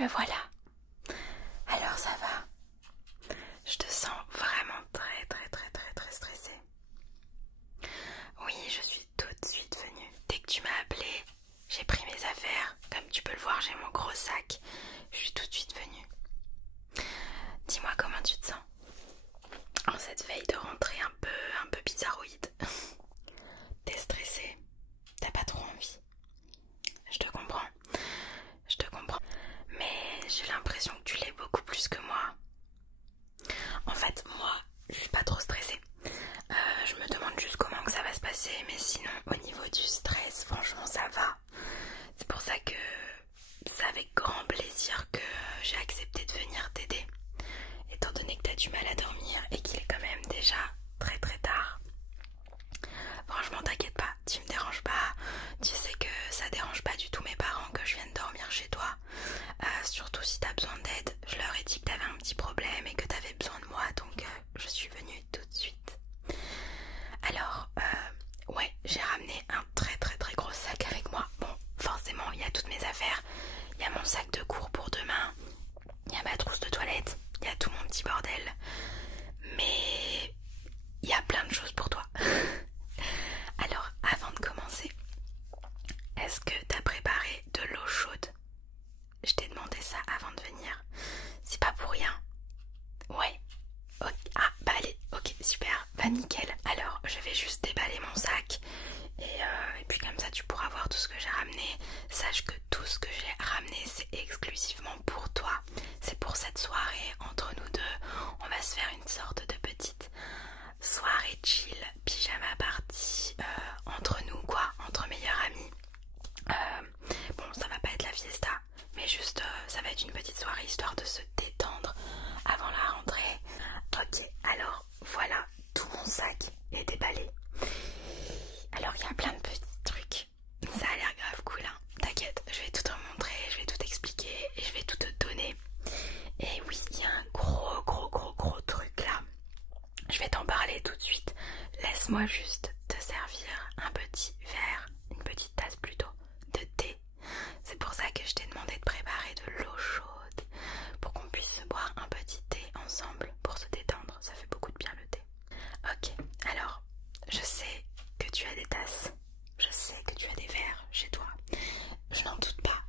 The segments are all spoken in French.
me voilà. Alors ça va? Je te sens vraiment très stressée. Oui, je suis tout de suite venue. Dès que tu m'as appelé, j'ai pris mes affaires. Comme tu peux le voir, j'ai mon gros sac. Je suis tout de suite venue. Dis-moi comment tu te sens en cette veille de rentrée un peu bizarroïde. T'es stressée? T'as pas trop envie? Je te comprends. Je te comprends. Mais j'ai l'impression que tu l'es beaucoup plus que moi. En fait, moi, je suis pas trop stressée. Je me demande juste comment que ça va se passer. Mais sinon, au niveau du stress, franchement, ça va. C'est pour ça que c'est avec grand plaisir que j'ai accepté de venir t'aider. Étant donné que t'as du mal à dormir et qu'il est quand même déjà très tard. Franchement, t'inquiète pas, tu me déranges pas. Tu sais que ça dérange pas du tout mes parents que je vienne dormir chez toi. Surtout si t'as besoin d'aide. Je leur ai dit que t'avais un petit problème et que t'avais besoin de moi, donc je suis venue tout de suite. Alors, ouais, j'ai ramené un très gros sac avec moi. Bon, forcément, il y a toutes mes affaires. Il y a mon sac de cours pour demain. Il y a ma trousse de toilette. Il y a tout mon petit bordel. Mais il y a plein de choses pour toi. Alors, avant de commencer, est-ce que t'as préparé de l'eau chaude? Je t'ai demandé ça avant de venir. C'est pas pour rien. Ouais. Okay. Ah, bah allez, ok, super. Bah nickel. Alors, je vais juste déballer mon sac. Et puis comme ça, tu pourras voir tout ce que j'ai ramené. Sache que tout ce que j'ai ramené, c'est exclusivement pour toi. C'est pour cette soirée, entre nous deux. On va se faire une sorte de petite soirée chill, pyjama party, entre nous quoi, entre meilleurs amis. Bon, ça va pas être la fiesta, mais juste ça va être une petite soirée histoire de se détendre avant la rentrée. Ok, alors voilà, tout mon sac est déballé. Alors il y a plein de petits trucs, ça a l'air grave cool hein. T'inquiète, je vais tout te montrer, je vais tout expliquer et je vais tout te donner. Et oui, il y a un gros truc là. Je vais t'en parler tout de suite. Laisse-moi juste te servir un petit verre, une petite tasse plutôt, de thé. C'est pour ça que je t'ai demandé de préparer de l'eau chaude pour qu'on puisse se boire un petit thé ensemble pour se détendre. Ça fait beaucoup de bien le thé. Ok, alors je sais que tu as des tasses, je sais que tu as des verres chez toi. Je n'en doute pas,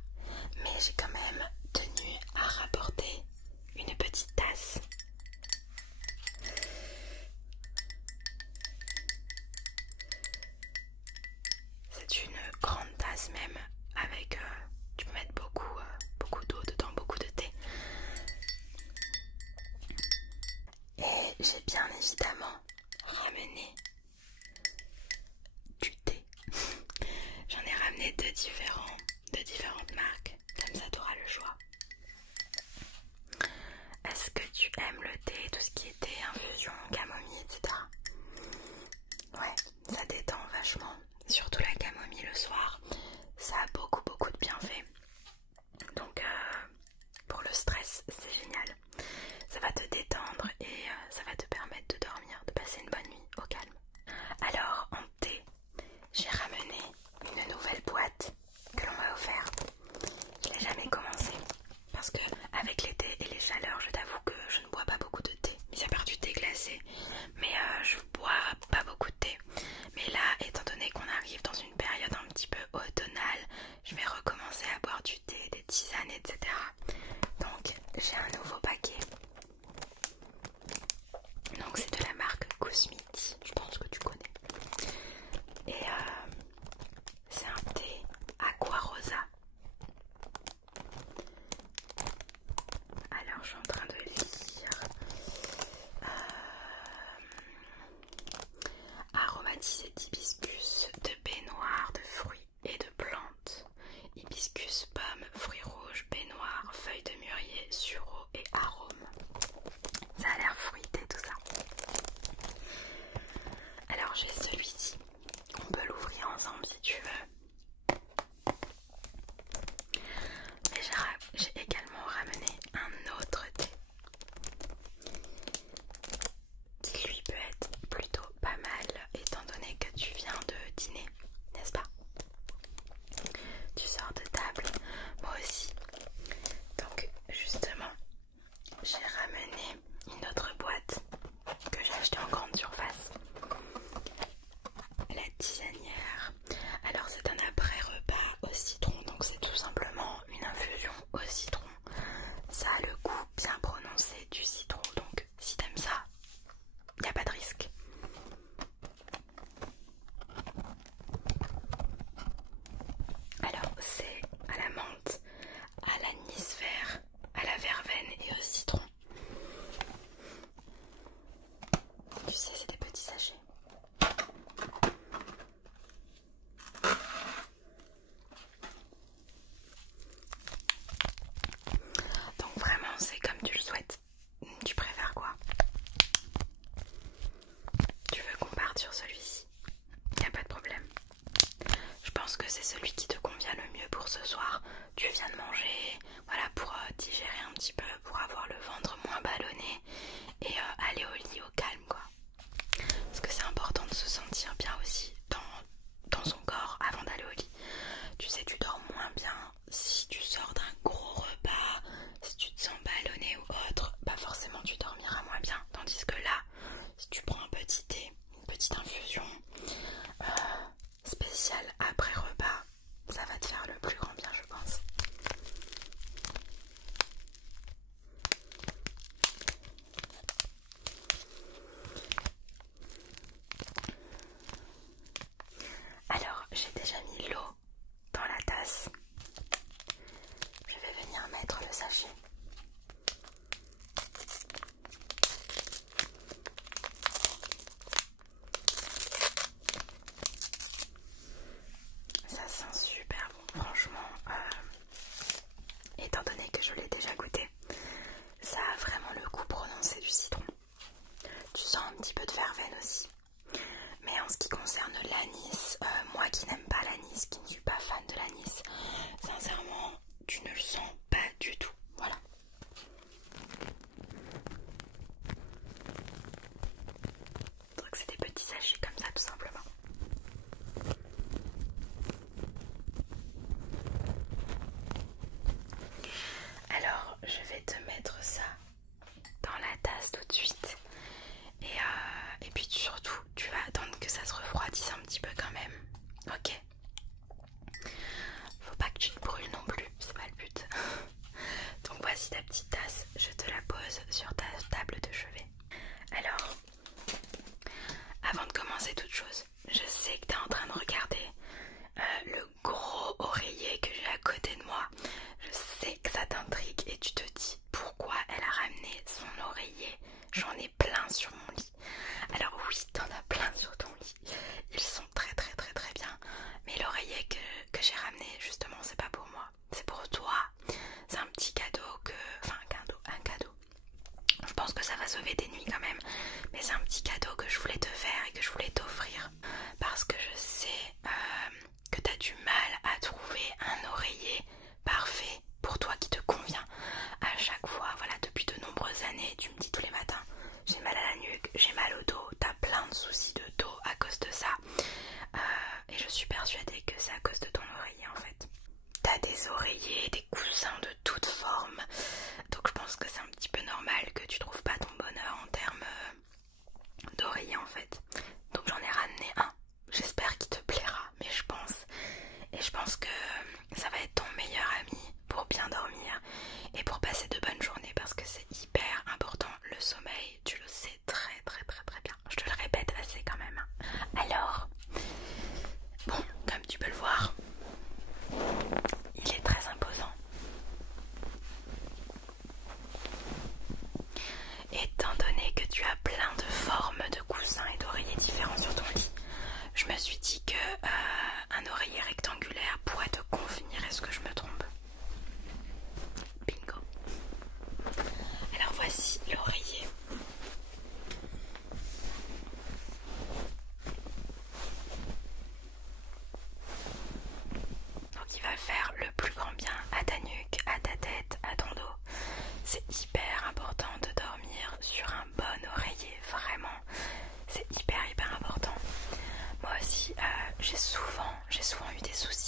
mais j'ai quand même tenu à rapporter une petite tasse. C'est une grande tasse même, avec, tu peux mettre beaucoup d'eau dedans, beaucoup de thé. Et j'ai bien évidemment ramené du thé. J'en ai ramené de différentes marques, comme ça tu auras le choix. Est-ce que tu aimes le thé, tout ce qui est thé, infusion, camomille, etc. Ouais, ça détend vachement, surtout la camomille le soir, ça a beaucoup de bienfaits. Donc pour le stress, c'est génial. Ça va te détendre et ça va te permettre de dormir, de passer une bonne nuit au calme. Alors en thé, j'ai ramené une nouvelle boîte que l'on m'a offerte. Je l'ai jamais commencé parce que avec l'été et les chaleurs, je t'avoue que je ne bois pas beaucoup de thé, mis à part du thé glacé. Mais je bois pas beaucoup de thé. Mais là, étant donné qu'on arrive dans pense que c'est celui qui te convient le mieux pour ce soir. Tu viens de manger, voilà, pour digérer un petit peu, pour avoir le ventre moins ballonné et aller au lit au calme, quoi. Parce que c'est important de se sentir bien aussi dans son corps avant d'aller au lit. Tu sais, tu dors moins bien si tu sors d'un gros repas, si tu te sens ballonné ou autre, bah forcément tu dormiras moins bien. Tandis que là, si tu prends un petit thé, une petite infusion spéciale après repas, ça va te faire le plus grand bien, je pense. Alors, j'ai déjà mis l'eau dans la tasse. Je vais venir mettre le sachet. Ça sent super bon, franchement. Étant donné que je l'ai déjà goûté, ça a vraiment le goût prononcé du citron. Tu sens un petit peu de verveine aussi. Mais en ce qui concerne l'anis, moi qui n'aime pas l'anis, qui ne suis pas fan de l'anis, sincèrement, tu ne le sens pas du tout. Voilà. Donc c'est des petits sachets comme ça tout simplement. Alors je vais te mettre ça dans la tasse tout de suite. Et puis surtout, tu vas attendre que ça se refroidisse un petit peu quand même. Ok. Faut pas que tu te brûles non plus, c'est pas le but. Donc voici ta petite tasse, je te la pose sur ta table de chevet. Alors, avant de commencer toute chose, je sais que tu es en train de regarder le gros oreiller que j'ai à côté de moi. Je sais que ça t'intrigue et tu te dis pourquoi elle a ramené son oreiller. J'en ai plein sur mon lit. Alors oui, t'en as plein sur ton lit. Ils sont très très très très bien. Mais l'oreiller que j'ai ramené, justement, c'est pas pour moi. C'est pour toi. C'est un petit cadeau que... Enfin, un cadeau. Je pense que ça va sauver tes nuits quand même. Mais c'est un petit cadeau que je voulais te faire et que je voulais t'offrir. Parce que je sais que t'as du mal à trouver un oreiller parfait pour toi qui te convient. À chaque fois, voilà, depuis de nombreuses années, tu me dis tous les matins, j'ai mal à la nuque, j'ai mal au dos, t'as plein de soucis de dos à cause de ça. Et je suis persuadée que c'est à cause de ton oreiller en fait. T'as des oreillers, des coussins de toutes formes. Donc je pense que c'est un petit peu normal que tu trouves pas ton bonheur en termes d'oreiller en fait. Donc j'en ai ramené un. J'espère qu'il te plaira, mais je pense. Et je pense que ça va être ton meilleur ami pour bien dormir et pour passer de bonnes journées parce que c'est hyper important le sommeil. Tu le sais très très très très bien. Je te le répète assez quand même. Alors, bon, comme tu peux le voir, il est très imposant. Étant donné que tu as plein de formes de coussins et d'oreillers différents sur ton lit, je me suis dit que un oreiller rectangulaire pourrait te convenir. Est-ce que je me trompe? Bingo. Alors voici l'oreiller. Donc il va faire le plus grand bien à ta nuque, à ta tête, à ton dos. C'est hyper important de dormir sur un bon oreiller, vraiment. C'est hyper important. Moi aussi, j'ai souvent eu des soucis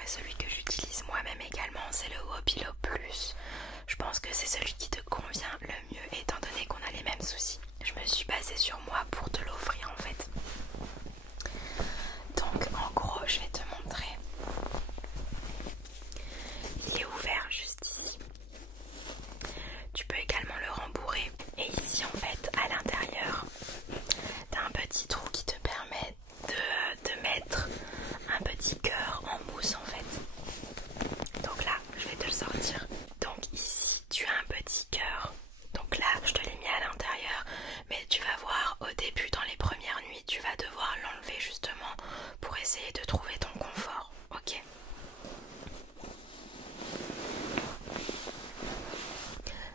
préféré, celui que j'utilise moi-même également, c'est le Wopilo Plus. Je pense que c'est celui qui te convient le mieux étant donné qu'on a les mêmes soucis. Je me suis basée sur moi pour te l'offrir en fait. Donc en gros je vais te montrer. Il est ouvert juste ici. Tu peux également le rembourrer. Et ici en fait à l'intérieur, tu as un petit trou qui te permet de mettre un petit cœur en mousse en fait. Donc là je vais te le sortir. Donc ici tu as un petit cœur. Donc là je te l'ai mis à l'intérieur. Mais tu vas voir au début dans les premières nuits tu vas devoir l'enlever justement pour essayer de trouver ton confort. Ok.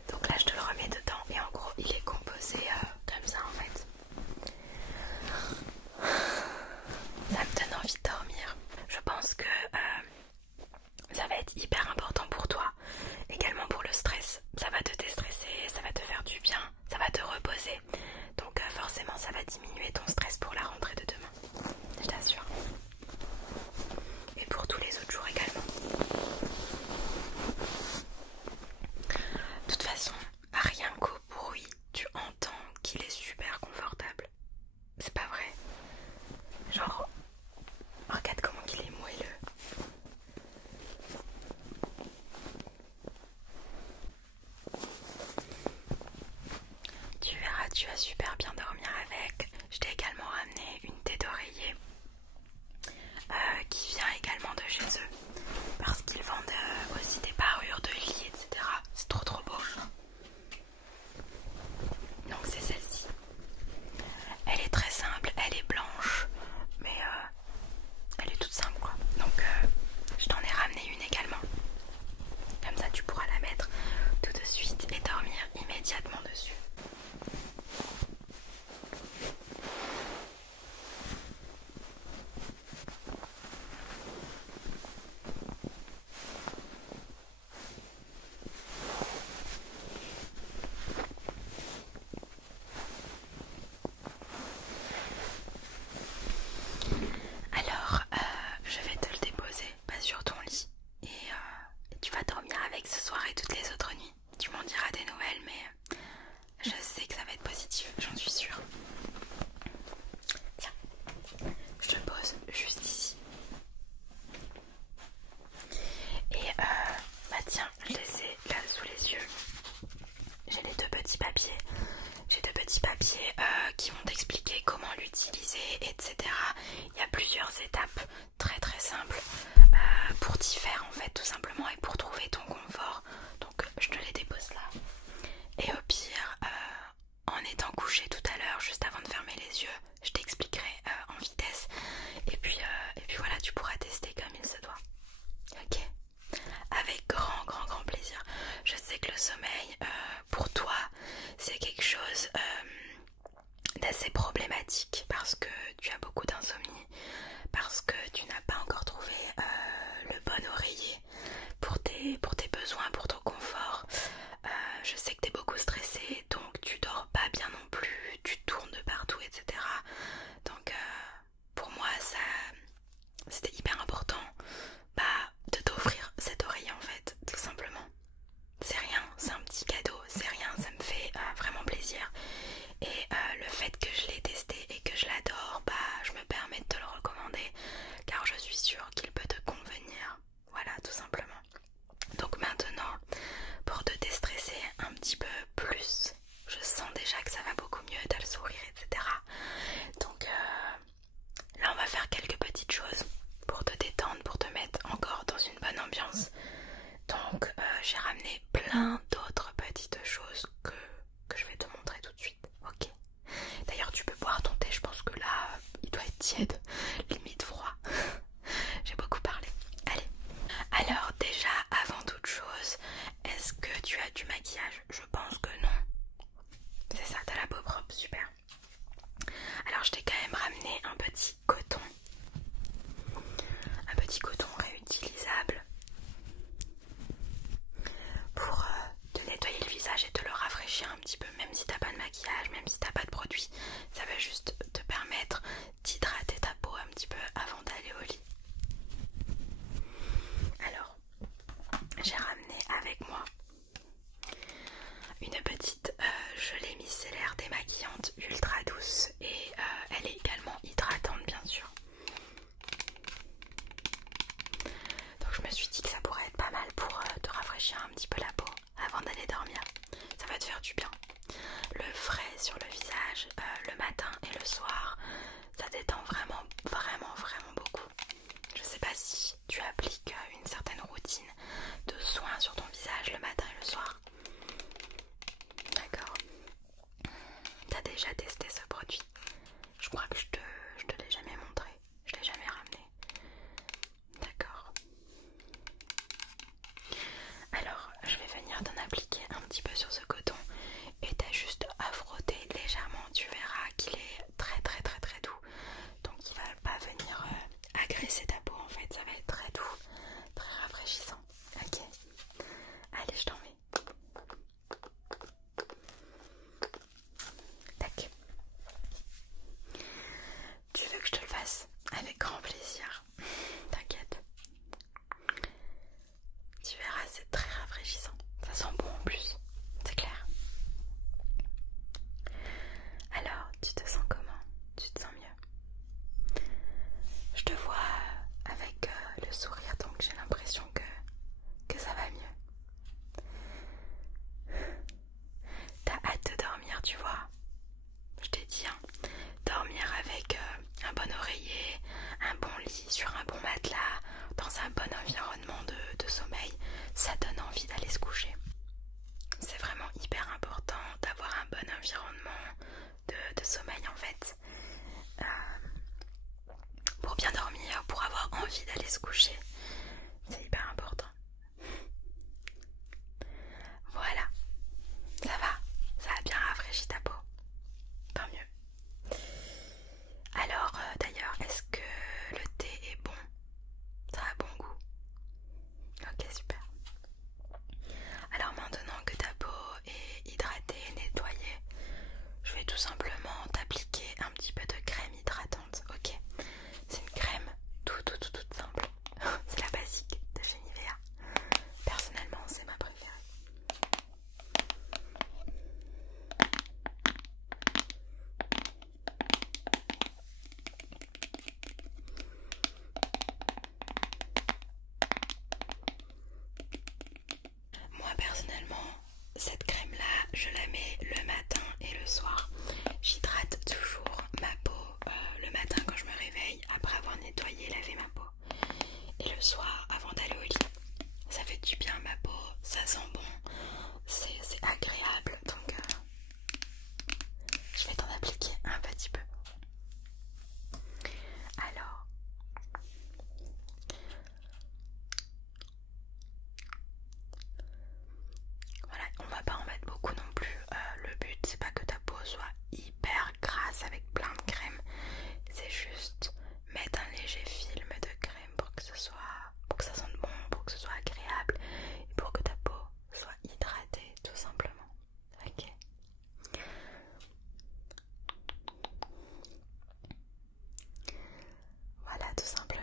Donc là je te le remets dedans et en gros il est composé comme ça en fait. Ça me donne envie de dormir. Je pense que ça va être hyper important pour toi. Également pour le stress. Ça va te déstresser, ça va te faire du bien, ça va te reposer. Donc forcément ça va diminuer ton stress pour la rentrée de demain. Je t'assure. Et pour tous les autres jours également. De toute façon, rien qu'au bruit, tu entends qu'il est super confortable. C'est pas vrai? Genre, regarde comment il est moelleux. Tu verras, tu vas super bien dormir avec. Je t'ai également ramené une tête d'oreiller qui vient également de chez eux. Parce qu'ils vendent aussi des parures de lit, etc. C'est trop trop beau. Donc c'est celle-ci. Elle est très simple, elle est blanche, mais elle est toute simple quoi. Donc je t'en ai ramené une également. Comme ça tu pourras la mettre tout de suite et dormir immédiatement dessus. Alors, je vais te le déposer, pas sur ton lit, et tu vas dormir avec ce soir et toutes les autres nuits. Tu m'en diras des nouvelles, mais je sais que ça va être positif, j'en suis sûre. Tiens, je te pose juste ici. Et bah tiens, je les ai là sous les yeux. J'ai les deux petits papiers. J'ai deux petits papiers qui vont t'expliquer comment l'utiliser, etc. Il y a plusieurs étapes très très simples pour t'y faire en fait tout simplement et pour trouver ton confort. Donc je te les dépose là. Et au pire, en étant couché tout à l'heure, juste avant de fermer les yeux, je t'expliquerai en vitesse. Et puis voilà, tu pourras tester comme il se doit. Ok? Avec grand plaisir. Je sais que le sommeil, pour toi, c'est quelque chose d'assez problématique parce que tu as beaucoup d'insomnie, parce que tu n'as pas encore trouvé le bon oreiller pour tes besoins, pour ton confort. Je sais que tu es beaucoup stressée, donc tu dors pas bien non plus, tu tournes de partout, etc. Donc pour moi, ça c'était hyper important de t'offrir cet oreiller en fait, tout simplement. C'est rien, c'est un petit cadeau, le soir, j'hydrate toujours ma peau le matin quand je me réveille, après avoir nettoyé et lavé ma peau. Et le soir, avant d'aller au lit, ça fait du bien à ma peau, ça sent bon, c'est agréable, donc je vais t'en appliquer un petit peu. Alors, voilà, on va pas en mettre beaucoup non plus. Le but c'est pas que ta peau soit hyper grasse avec plein de crème, c'est juste mettre un léger film de crème pour que ça sente bon, pour que ce soit agréable et pour que ta peau soit hydratée tout simplement. Ok. Voilà, tout simplement.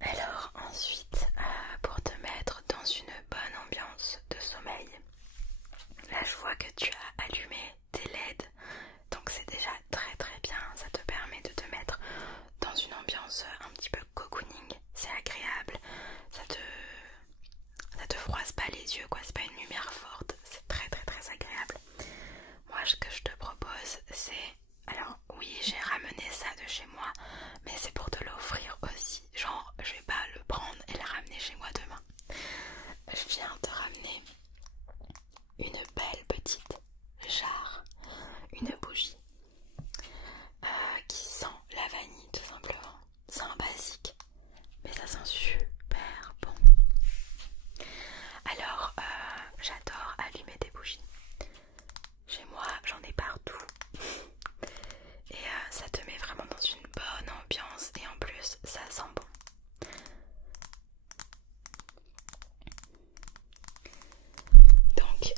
Alors ensuite, pour te mettre dans une bonne ambiance de sommeil, là je vois que tu as allumé tes LED, donc c'est déjà très très bien, ça te permet de te mettre dans une ambiance un petit peu cocooning, c'est agréable, ça te froisse pas les yeux quoi, c'est pas une lumière forte, c'est très très très agréable. Moi ce que je te propose c'est, alors oui j'ai ramené ça de chez moi, mais c'est pour te l'offrir aussi, genre je vais pas le prendre et le ramener chez moi demain. Je viens te ramener une belle petite jarre, une bougie qui sent la vanille tout simplement. C'est un basique, mais ça sent super bon. Alors j'adore allumer des bougies. Chez moi j'en ai partout. Et ça te met vraiment dans une bonne ambiance et en plus ça sent bon. Donc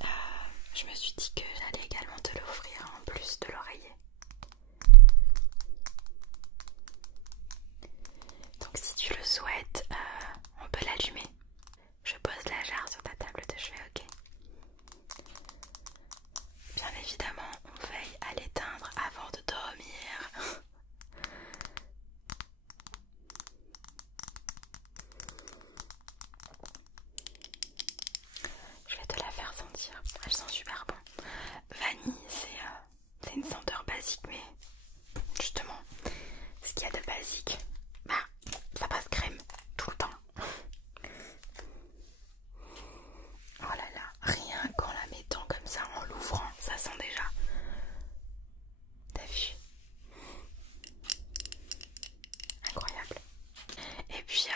je me suis dit que j'allais également te l'offrir en plus de l'oreiller. Donc si tu le souhaites, on peut l'allumer. Je pose la jarre sur ta table de chevet, ok? Bien évidemment, on veille à l'éteindre avant de dormir. Je vais te la faire sentir, elle sent super bon. Vanille, c'est une senteur basique, mais justement, ce qu'il y a de basique, bah, ça passe crème tout le temps. Oh là là, rien qu'en la mettant comme ça, en l'ouvrant, ça sent déjà. T'as vu? Incroyable. Et puis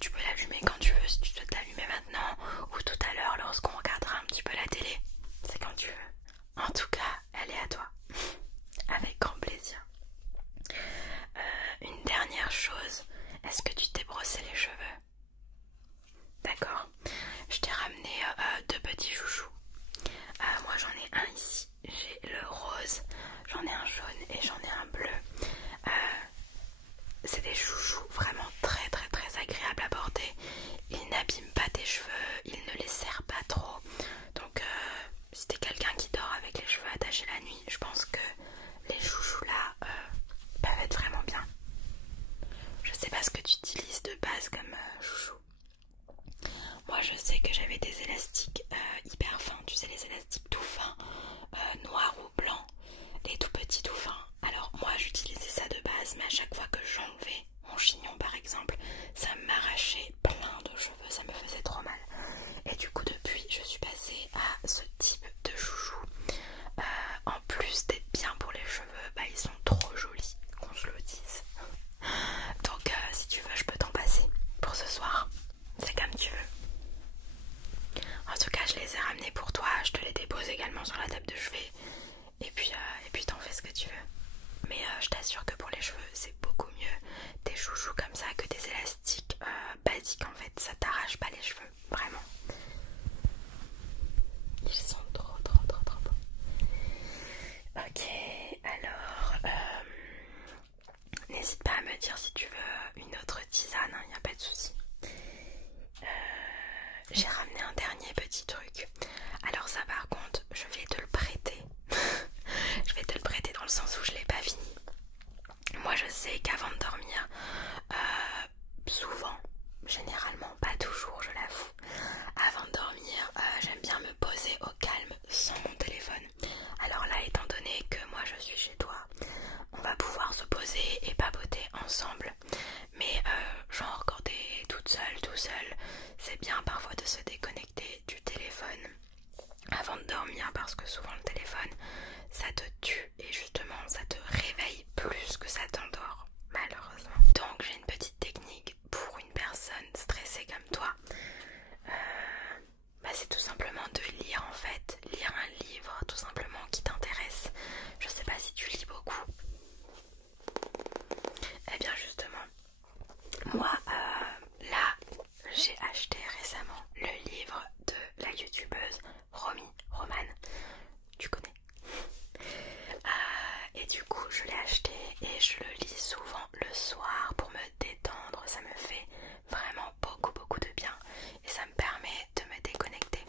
tu peux l'allumer quand tu veux, si tu souhaites l'allumer maintenant ou tout à l'heure lorsqu'on regardera un petit peu la télé. C'est quand tu veux. En tout cas, elle est à toi. Avec grand plaisir. Une dernière chose, est-ce que tu t'es brossé les cheveux? D'accord. Je t'ai ramené deux petits chouchous. Moi j'en ai un ici, j'ai le rose, j'en ai un jaune et j'en ai un bleu. C'est des chouchous vraiment très très très agréables à porter. Ils n'abîment pas tes cheveux, ils ne les serrent pas trop. Donc si t'es quelqu'un qui dort avec les cheveux attachés la nuit, je pense que les chouchous là peuvent être vraiment bien. Je sais pas ce que tu utilises de base comme chouchou. Moi je sais que j'avais des élastiques hyper fins, tu sais les élastiques tout fins, noirs ou blancs, les tout petits tout fins. Alors moi j'utilisais ça de base, mais à chaque fois que j'enlevais mon chignon par exemple, ça m'arrachait plein de cheveux, ça me faisait trop mal. Et du coup depuis je suis passée à ce type de chouchou. En plus d'être bien pour les cheveux, bah ils sont trop jolis, qu'on se le dise. Donc si tu veux je peux t'en passer pour ce soir, c'est comme tu veux. En tout cas je les ai ramenés pour toi, je te les dépose également sur la table de chevet. Et puis t'en fais ce que tu veux. Mais je t'assure que pour les cheveux c'est beaucoup mieux des chouchous comme ça que des élastiques basiques en fait. Ça t'arrache pas les cheveux, vraiment. Ils sont trop trop trop trop beaux. Ok, alors n'hésite pas à me dire si tu veux une autre tisane, il n'y a pas de souci. J'ai ramené un dernier petit truc. Alors ça par contre je vais te le prêter. Je vais te le prêter dans le sens où je l'ai pas fini. Moi je sais qu'avant de dormir, souvent, généralement pas toujours, je l'avoue, avant de dormir, j'aime bien me poser au calme sans mon téléphone. Alors là, étant donné que moi je suis chez toi, on va pouvoir se poser et papoter ensemble. Mais genre quand t'es toute seule, tout seul, c'est bien parfois de se déconnecter du téléphone avant de dormir, parce que souvent le téléphone ça te tue et justement ça te réveille plus que ça t'endort, malheureusement. Donc j'ai une petite technique pour une personne stressée comme toi. C'est tout simplement de lire en fait, lire un livre tout simplement qui t'intéresse. Je sais pas si tu lis beaucoup. Eh bien justement, moi là j'ai acheté récemment le livre de la youtubeuse Romane, tu connais. Et du coup je l'ai acheté et je le lis souvent le soir pour me détendre. Ça me fait vraiment beaucoup de bien et ça me permet de me déconnecter.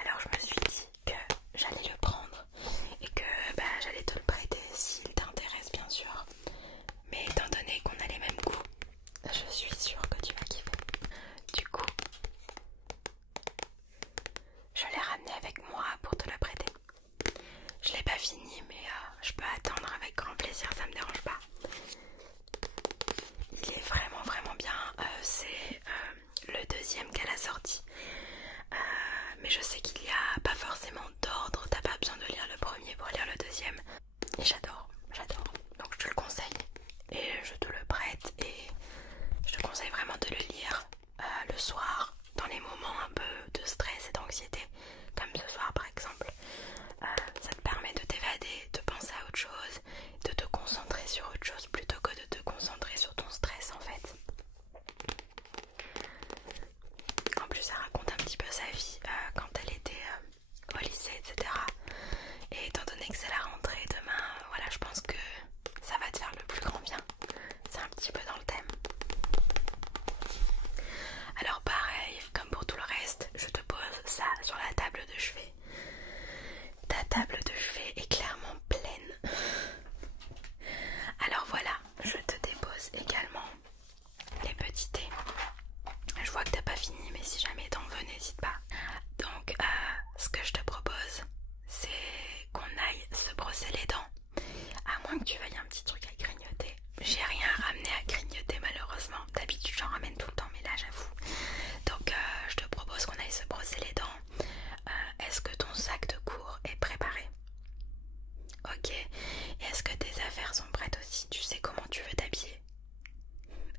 Alors je me suis dit que j'allais le prendre et que j'allais te le prêter s'il t'intéresse bien sûr. Mais étant donné qu'on a les mêmes goûts, je suis sûre que tu vas kiffer. Du coup, je l'ai ramené avec moi pour te le prêter. Je l'ai pas fini mais je peux attendre avec grand plaisir, ça me dérange pas. Il est vraiment bien, c'est le deuxième qu'elle a sorti. Mais je sais qu'il n'y a pas forcément d'ordre, t'as pas besoin de lire le premier pour lire le deuxième. Et j'adore. Donc je te le conseille et je te le prête et je te conseille vraiment de le lire le soir, dans les moments un peu de stress et d'anxiété, comme ce soir par exemple. Ça te permet de t'évader, de penser à autre chose, de te concentrer sur autre chose plutôt que de te concentrer sur ton stress en fait. En plus, ça raconte un petit peu sa vie quand elle était au lycée, etc. Et étant donné que c'est la rentrée demain, voilà, je pense que ça va te faire le plus grand bien. C'est un petit peu dans le thème. Alors pareil, comme pour tout le reste, je te pose ça sur la table de chevet. Ta table de chevet est clairement pleine. Alors voilà, je te dépose également les petits thés. Je vois que t'as pas fini, mais si jamais t'en veux, n'hésite pas. Donc ce que je te propose, c'est qu'on aille se brosser les dents. À moins que tu veuilles un petit truc à grignoter. J'ai rien ramené à grignoter malheureusement. D'habitude j'en ramène tout le temps, mais là j'avoue. Donc je te propose qu'on aille se brosser les dents. Est-ce que ton sac de cours est préparé? Ok. Et est-ce que tes affaires sont prêtes aussi? Tu sais comment tu veux t'habiller?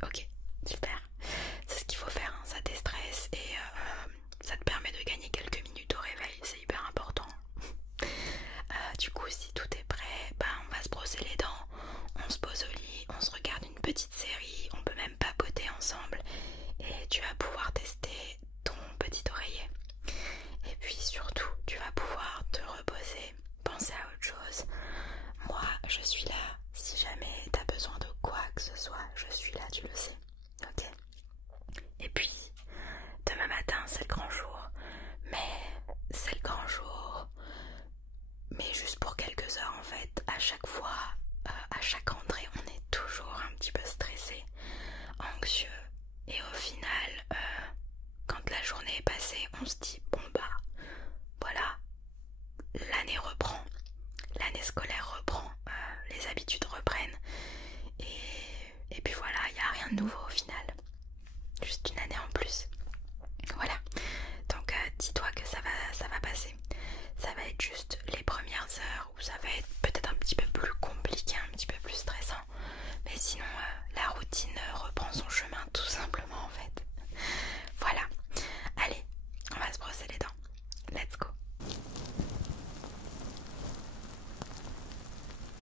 Ok, super. C'est ce qu'il faut faire, hein. Ça déstresse et ça te permet de gagner quelques minutes au réveil, c'est hyper important. Du coup, si tout est prêt, on va se brosser les dents, on se pose au lit, on se regarde une petite série, on peut même papoter ensemble et tu vas pouvoir tester ton petit oreiller. Et puis surtout, tu vas pouvoir te reposer, penser à autre chose. Moi, je suis là. Si jamais t'as besoin de quoi que ce soit, je suis là, tu le sais. Ok? Et puis, demain matin, c'est le grand jour. Mais c'est le grand jour. Mais juste pour quelques heures en fait. À chaque fois, à chaque rentrée, on est toujours un petit peu stressé, anxieux. Et au final, quand la journée est passée, on se dit bon voilà, l'année reprend, l'année scolaire reprend, les habitudes reprennent et puis voilà, il n'y a rien de nouveau au final, juste une année en plus. Voilà, donc dis-toi que ça va passer, ça va être juste